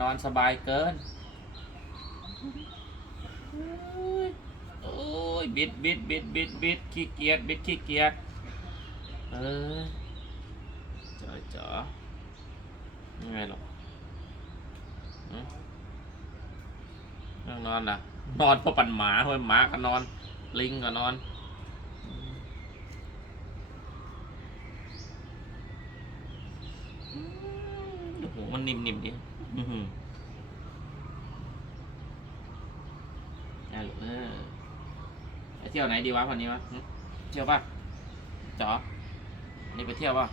นอนสบายเกิน โอ้ยบิดบิดบิดบิดบิดขี้เกียจบิดขี้เกียจเออจ๋อจ๋อยังไงหรอกนั่งนอนนะนอนเพราะปั่นหมาเฮ้ยหมาก็นอน ลิงก็นอน โหมันนิ่มๆดิอือหืออะลูกเออไปเที่ยวไหนดีวะวันนี้วะหึเที่ยวป่ะจ๋อวันนี่ไปเที่ยวป่ะ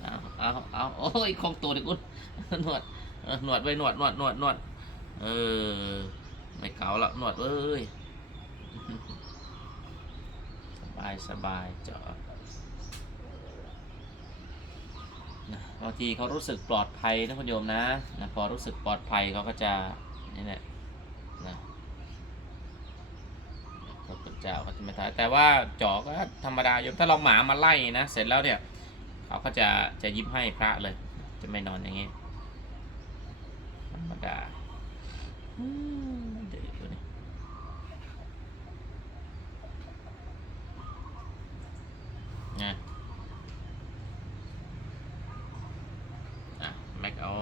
เอาเอาเอาโอ้ยคงตัวดิกุนหนวดเออหนวดไว้หนวดหนวดหนวดหนวดเออ ไม่เก่าละหนวดเอ้ย บายสบายจ๋อนะบางทีเขารู้สึกปลอดภัยนะคุณโยมนะนะพอรู้สึกปลอดภัยเขาก็จะนี่แหละนะพระพุทธเจ้าเขาจะไม่ทายแต่ว่าจอก็ธรรมดาโยมถ้าเราหมามาไล่นะเสร็จแล้วเนี่ยเขาก็จะจะยิ้มให้พระเลย จะไม่นอนอย่างงี้ธรรมดามเดี๋ยวดูนี่นะ อะแม็ก เอา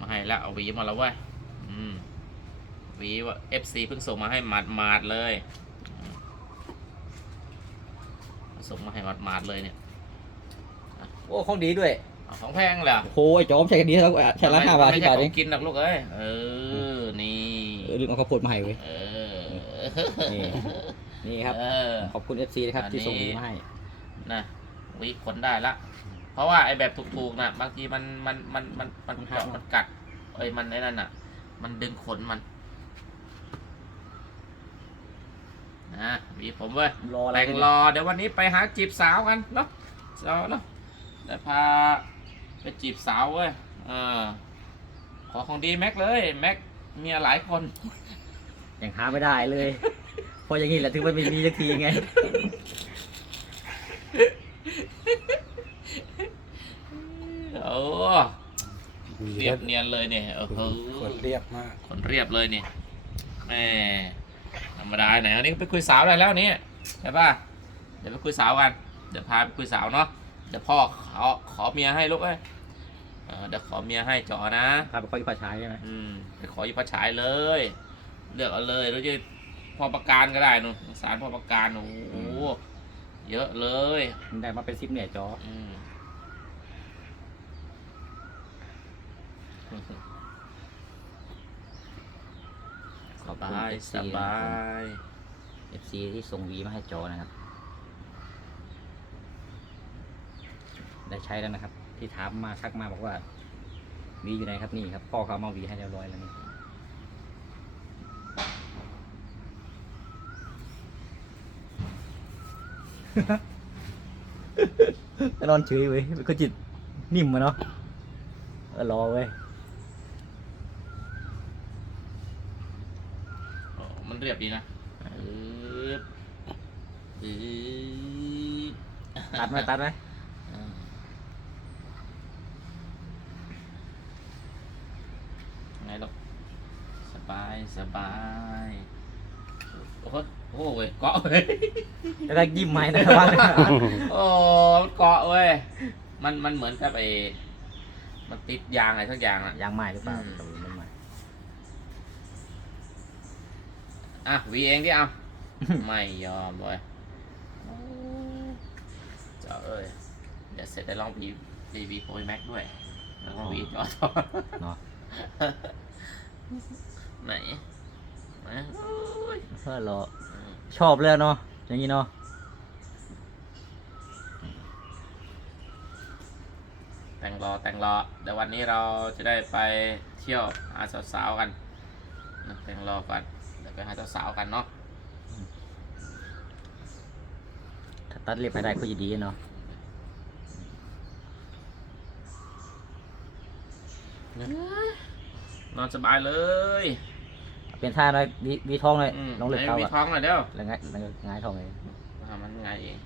มาให้แล้วเอาหวีมาแล้วเว้ยอืมหวีว่า FC เพิ่งส่งมาให้หมาดมาดๆเลยอืมส่งมาให้หมาดมาดๆเลยเนี่ยโอ้ของดีด้วยเอาของแพงเหรอโอ้ยจอมใช้กันดีแล้วใช้ละห้าบาทไม่ที่ใช่บาทขเอองงกินหรอกลูกเอ้ยเออนี่เออลืมเอาข้าวโพดมาให้เว้ยเออนี่นี่ครับเออขอบคุณ FC นะครับอันที่ส่งนี้มาให้นะหวีขนได้ละ เพราะว่าไอ้แบบถูกๆนะบางทีมันมันมันมันมันเจาะมันกัดเอ้ยมันไอ้นั่นน่ะ มันดึงขนมันนะหวีผมเว้ยรออะไรแต่งรอเดี๋ยววันนี้ไปหาจีบสาวกันเนาะสาวเนาะเดี๋ยวพาไปจีบสาวเว้ยเออขอของดีแม็กเลยแม็กเมียหลายคนยังหาไม่ได้เลย เพราะอย่างนี้แหละถึงมันไม่มีสักทีไง โอ้เรี ยบเนียนเลยเนี่ยโอ้โหคนเรียบมาก คนเรียบเลยเนี่ยแหมธรรมดาไหนวันนี้ก็ไปคุยสาวได้แล้วเนี่ยใช่ป่ะเดี๋ยวไปคุยสาวกัน เดี๋ยวพาไปคุยสาวเนาะเดี๋ยวพ่อขอขอเมียให้ลูกเอ้ยเออเดี๋ยวขอเมียให้จอนะพาไปคอยป่าช้ายใช่ไหมอืมไปขออยู่พระฉายเลย เลือกเอาเลยหรือจะพ่อประการก็ได้นู่นสารพ่อประการโอ้โหเยอะเลยมันได้มาเป็นซิปเนี่ยจออืม ขอบคุณบาย FC สบาย เอฟซีที่ส่งหวีมาให้จอนะครับ ได้ใช้แล้วนะครับ ที่ถามมาทักมาบอกว่าหวีอยู่ไหนครับนี่ครับ พ่อเขาเอามาหวีให้เรียบร้อยแล้วนี่นอนเฉยเว้ยเป็นคนจิตนิ่มมาเนาะเออรอเว้ย โอ้ มันเรียบดีนะอึ๊บอึ๊บตัดไหมตัดไหมอ่าไงลูกสบายสบายโอ้โหโอ้โหเว้ยเกาะเว้ยจะได้ยิ้มไหมนะครับว่าโอ้มันเกาะเว้ยมันมันเหมือนกับไอ้มันติดยางอะไรสักอย่างอะยางไม้หรือเปล่า อืมตรงนี้ไม่อะหวีเองดิเอา ไม่ยอมเว้ยเจ้าเอ้ยเดี๋ยวเสร็จได้ลองหวีรีวีโปรแม็กด้วย แล้วก็หวีจอต่อเนาะไหนไหนโอ้ยเพื่อรอชอบเลยเนาะอย่างนี้เนาะแต่งรอแต่งรอเดี๋ยววันนี้เราจะได้ไปเที่ยวหาสาวๆกันนะแต่งรอก่อนเดี๋ยว ไปหาสาวๆกันเนาะถ้าตัดเรียบไปได้ก็จะดีเนาะนอนสบายเลยอเป็นท่าหน่อยวีวีท้องเลยอืมลองเลือกให้เท้ามีอะท้องหน่อยเด้อแล้วไงแล้วก็หงายท้องเลย อ่ามันไงเอง